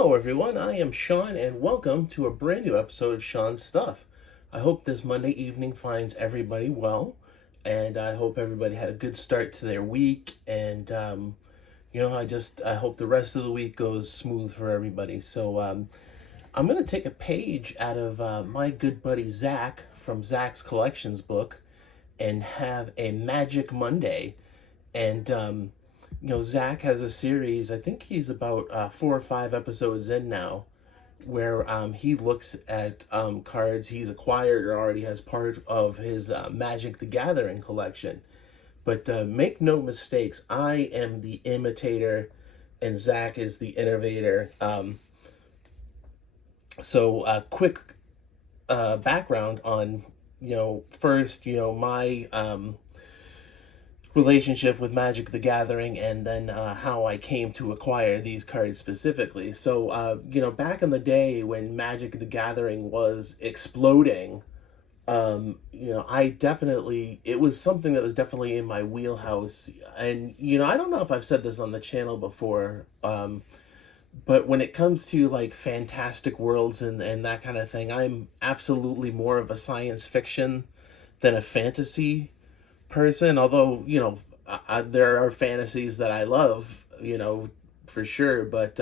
Hello, everyone. I am Sean, and welcome to a brand new episode of Sean's Stuff. I hope this Monday evening finds everybody well, and I hope everybody had a good start to their week. And I hope the rest of the week goes smooth for everybody. So I'm gonna take a page out of my good buddy Zach from Zach's Collections book, and have a Magic Monday. And Zach has a series. I think he's about 4 or 5 episodes in now, where he looks at cards he's acquired or already has part of his Magic the Gathering collection. But make no mistakes, I am the imitator, and Zach is the innovator. So quick background on first my relationship with Magic the Gathering, and then how I came to acquire these cards specifically. So back in the day when Magic the Gathering was exploding, it was something that was definitely in my wheelhouse. And I don't know if I've said this on the channel before, but when it comes to like fantastic worlds and that kind of thing, I'm absolutely more of a science fiction than a fantasy person. Although there are fantasies that I love, for sure. But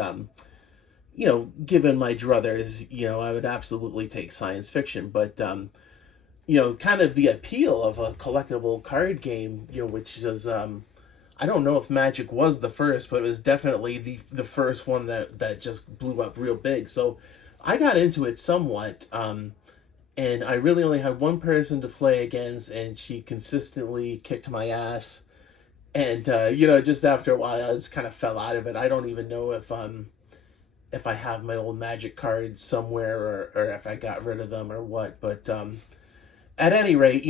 given my druthers, I would absolutely take science fiction. But kind of the appeal of a collectible card game, which is I don't know if Magic was the first, but it was definitely the first one that just blew up real big. So I got into it somewhat. And I really only had one person to play against, and she consistently kicked my ass. And just after a while, I just kind of fell out of it. I don't even know if I have my old Magic cards somewhere, or if I got rid of them or what. But at any rate,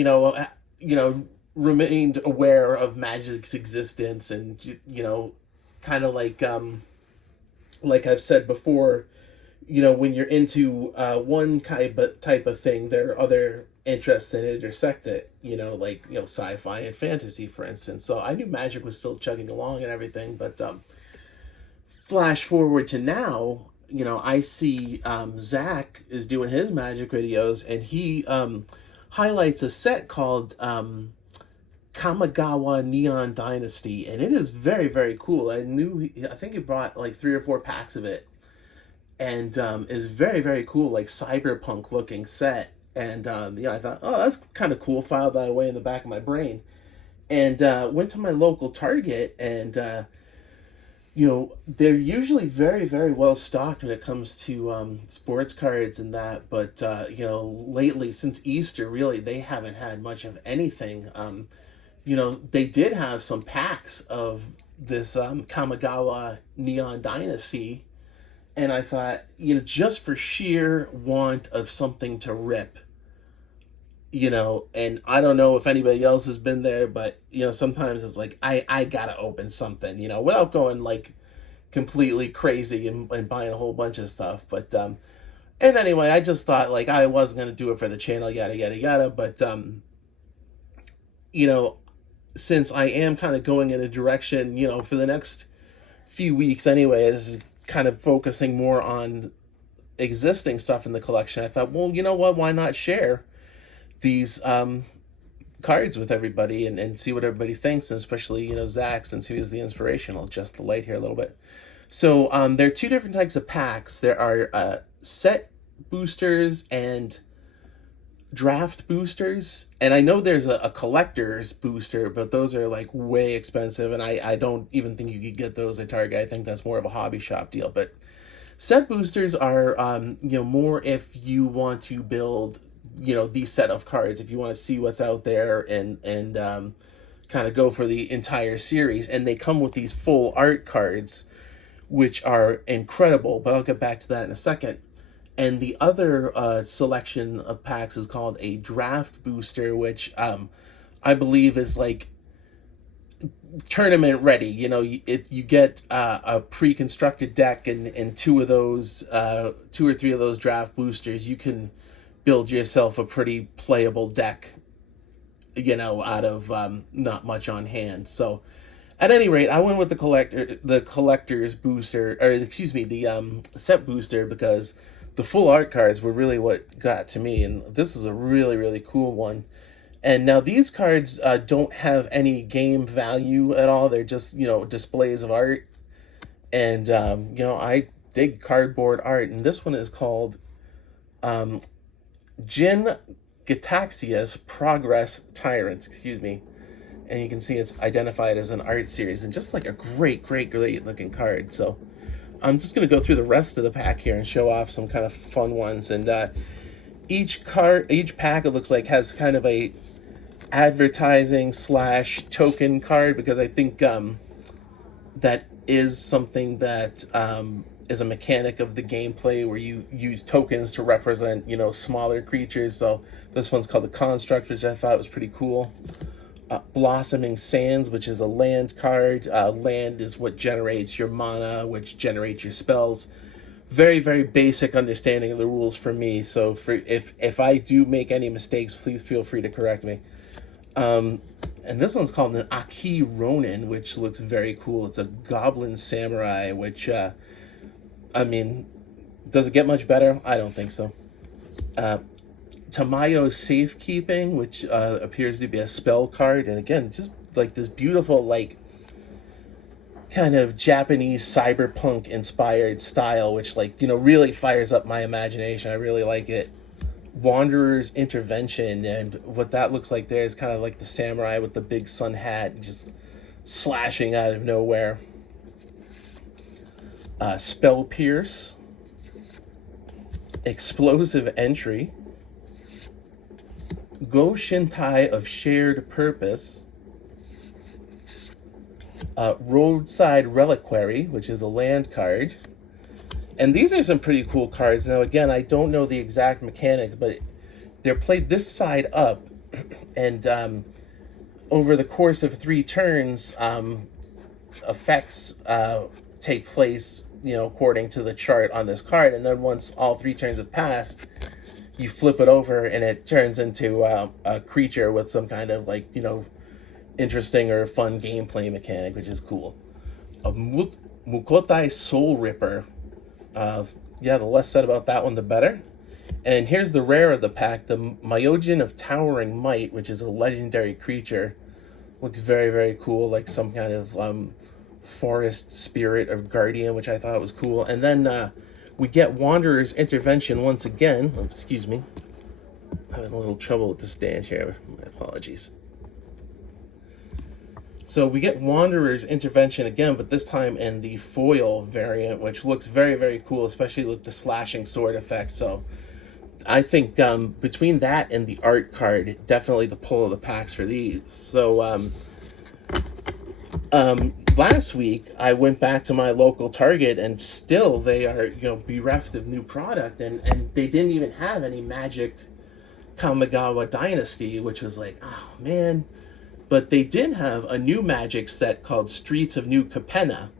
remained aware of Magic's existence, and kind of like I've said before, when you're into one type of thing, there are other interests that intersect it, like sci-fi and fantasy, for instance. So I knew Magic was still chugging along and everything, but flash forward to now, I see Zach is doing his Magic videos, and he highlights a set called Kamigawa Neon Dynasty, and it is very, very cool. I think he brought like 3 or 4 packs of it, and is very, very cool, like cyberpunk looking set. And I thought, oh, that's kind of cool. Filed that away in the back of my brain, and went to my local Target, and they're usually very, very well stocked when it comes to sports cards and that. But lately, since Easter, really, they haven't had much of anything. They did have some packs of this Kamigawa Neon Dynasty. And I thought, just for sheer want of something to rip, and I don't know if anybody else has been there, but, sometimes it's like, I gotta open something, without going like completely crazy and buying a whole bunch of stuff. But, and anyway, I just thought like I wasn't gonna do it for the channel, yada, yada, yada. But, since I am kind of going in a direction, for the next few weeks anyway, is kind of focusing more on existing stuff in the collection, I thought, well, you know what, why not share these cards with everybody, and see what everybody thinks, and especially Zach, since he was the inspiration. I'll adjust the light here a little bit. So there are 2 different types of packs. There are set boosters and draft boosters, and I know there's a collector's booster, but those are like way expensive, and I don't even think you could get those at Target. I think that's more of a hobby shop deal. But set boosters are more if you want to build these set of cards, if you want to see what's out there, and kind of go for the entire series. And they come with these full art cards, which are incredible, but I'll get back to that in a second. And the other selection of packs is called a draft booster, which I believe is like tournament ready. You get a pre-constructed deck, and 2 or 3 of those draft boosters, you can build yourself a pretty playable deck, out of not much on hand. So At any rate, I went with the collector's booster, or excuse me, the set booster, because the full art cards were really what got to me, and this is a really really cool one. And now these cards don't have any game value at all. They're just, displays of art. And I dig cardboard art, and this one is called um, Jin Gataxia's Progress Tyrant. Excuse me. And you can see it's identified as an art series, and just like a great, great, great looking card. So I'm just going to go through the rest of the pack here and show off some kind of fun ones. And each pack, it looks like, has kind of a advertising slash token card, because I think that is something that is a mechanic of the gameplay, where you use tokens to represent, smaller creatures. So this one's called the Construct, which I thought was pretty cool. Blossoming Sands, which is a land card. Land is what generates your mana, which generates your spells. Very, very basic understanding of the rules for me. So if I do make any mistakes, please feel free to correct me. And this one's called an Aki Ronin, which looks very cool. It's a goblin samurai, which, does it get much better? I don't think so. Tamayo Safekeeping, which appears to be a spell card. And again, just like this beautiful, like, kind of Japanese cyberpunk inspired style, which, like, really fires up my imagination. I really like it. Wanderer's Intervention, and what that looks like there is kind of like the samurai with the big sun hat just slashing out of nowhere. Spell Pierce, Explosive Entry, Go Shintai of Shared Purpose, Roadside Reliquary, which is a land card. And these are some pretty cool cards. Now, again, I don't know the exact mechanics, but they're played this side up, and over the course of 3 turns, effects take place, according to the chart on this card. And then once all 3 turns have passed, you flip it over, and it turns into a creature with some kind of, like, interesting or fun gameplay mechanic, which is cool. A Mukotai Soul Ripper. The less said about that one, the better. And here's the rare of the pack, the Myogen of Towering Might, which is a legendary creature. Looks very, very cool, like some kind of forest spirit or guardian, which I thought was cool. And then we get Wanderer's Intervention once again. Oh, excuse me. I'm having a little trouble with the stand here. My apologies. So we get Wanderer's Intervention again, but this time in the foil variant, which looks very, very cool, especially with the slashing sword effect. So I think between that and the art card, definitely the pull of the packs for these. So last week I went back to my local Target, and still they are bereft of new product, and they didn't even have any Magic Kamigawa Dynasty, which was like, oh man. But they did have a new Magic set called Streets of New Capenna,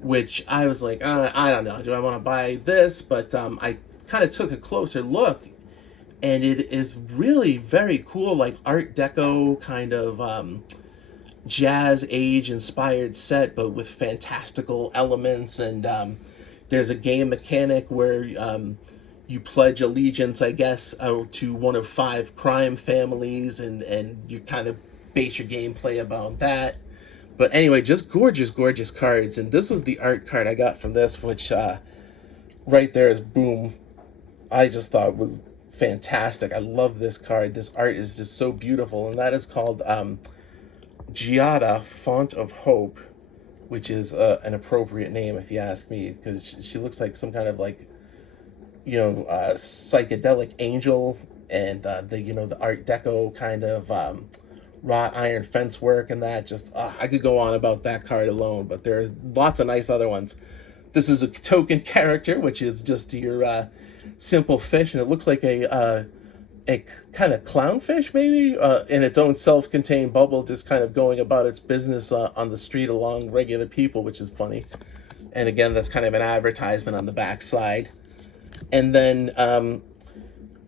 which I was like, I don't know, do I want to buy this? But I kind of took a closer look, and it is really very cool, like Art Deco kind of Jazz Age inspired set, but with fantastical elements. And there's a game mechanic where you pledge allegiance, I guess, to one of 5 crime families, and you kind of base your gameplay about that. But anyway, just gorgeous, gorgeous cards. And this was the art card I got from this, which right there is boom. I just thought was fantastic. I love this card. This art is just so beautiful, and that is called Giada, Font of Hope, which is an appropriate name if you ask me, because she looks like some kind of, like, psychedelic angel, and the Art Deco kind of wrought iron fence work, and that just I could go on about that card alone, but there's lots of nice other ones. This is a token character, which is just your simple fish, and it looks like a kind of clownfish, maybe, in its own self-contained bubble, just kind of going about its business on the street along regular people, which is funny. And again, that's kind of an advertisement on the back side. And then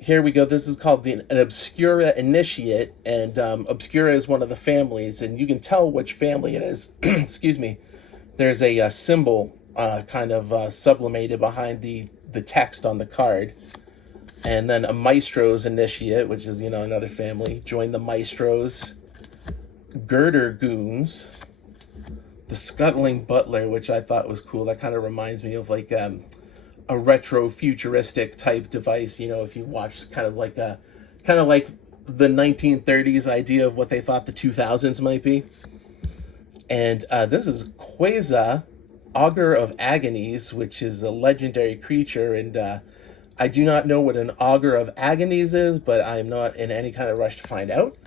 here we go. This is called an Obscura Initiate, and Obscura is one of the families, and you can tell which family it is. Excuse me. There's a symbol kind of sublimated behind the text on the card. And then a Maestro's Initiate, which is, another family. Join the Maestros. Girder Goons. The Scuttling Butler, which I thought was cool. That kind of reminds me of like a retro futuristic type device. If you watch kind of like the 1930s idea of what they thought the 2000s might be. And this is Quasar, Augur of Agonies, which is a legendary creature. And I do not know what an Augur of Agonies is, but I'm not in any kind of rush to find out.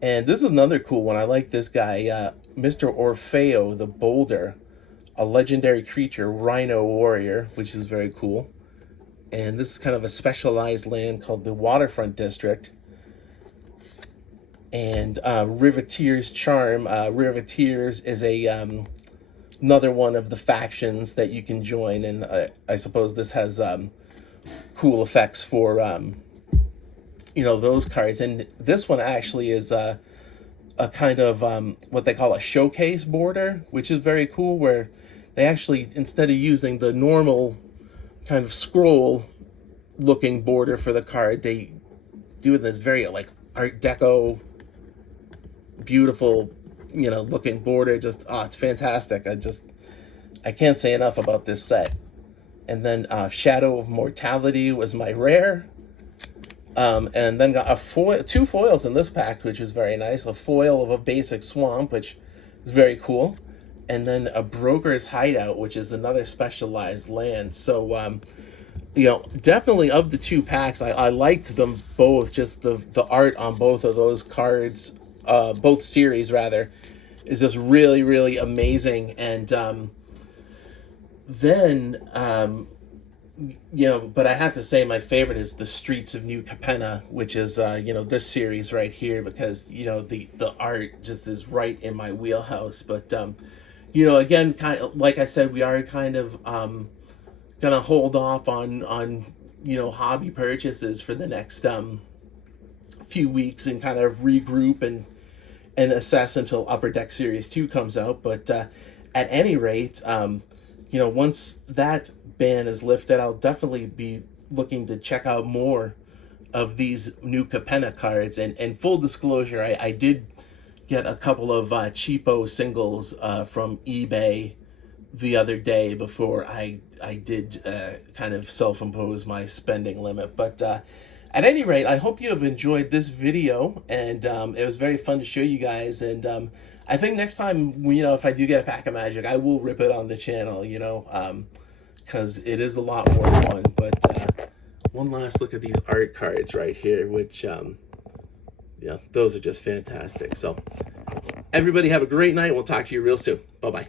And this is another cool one. I like this guy, Mr. Orfeo the Boulder, a legendary creature, Rhino Warrior, which is very cool. And this is kind of a specialized land called the Waterfront District. And Riveteer's Charm. Riveteers is another one of the factions that you can join, and I suppose this has cool effects for those cards. And this one actually is a kind of what they call a showcase border, which is very cool, where they actually, instead of using the normal kind of scroll looking border for the card, they do this very like Art Deco, beautiful, looking border. Just, it's fantastic. I can't say enough about this set. And then Shadow of Mortality was my rare. And then got two foils in this pack, which was very nice. A foil of a basic swamp, which is very cool. And then a Broker's Hideout, which is another specialized land. So, definitely of the two packs, I liked them both. Just the art on both of those cards, both series rather, is just really, really amazing. And but I have to say my favorite is the Streets of New Capenna, which is this series right here, because the art just is right in my wheelhouse. But again, kind of like I said, we are kind of gonna hold off on hobby purchases for the next few weeks and kind of regroup and assess until Upper Deck Series 2 comes out. But at any rate, once that ban is lifted, I'll definitely be looking to check out more of these new Capenna cards. And full disclosure, I did get a couple of cheapo singles from eBay the other day before I did kind of self-impose my spending limit. But at any rate, I hope you have enjoyed this video, and it was very fun to show you guys. And I think next time, if I do get a pack of Magic, I will rip it on the channel, because it is a lot more fun. But one last look at these art cards right here, which, those are just fantastic. So everybody have a great night. We'll talk to you real soon. Bye-bye.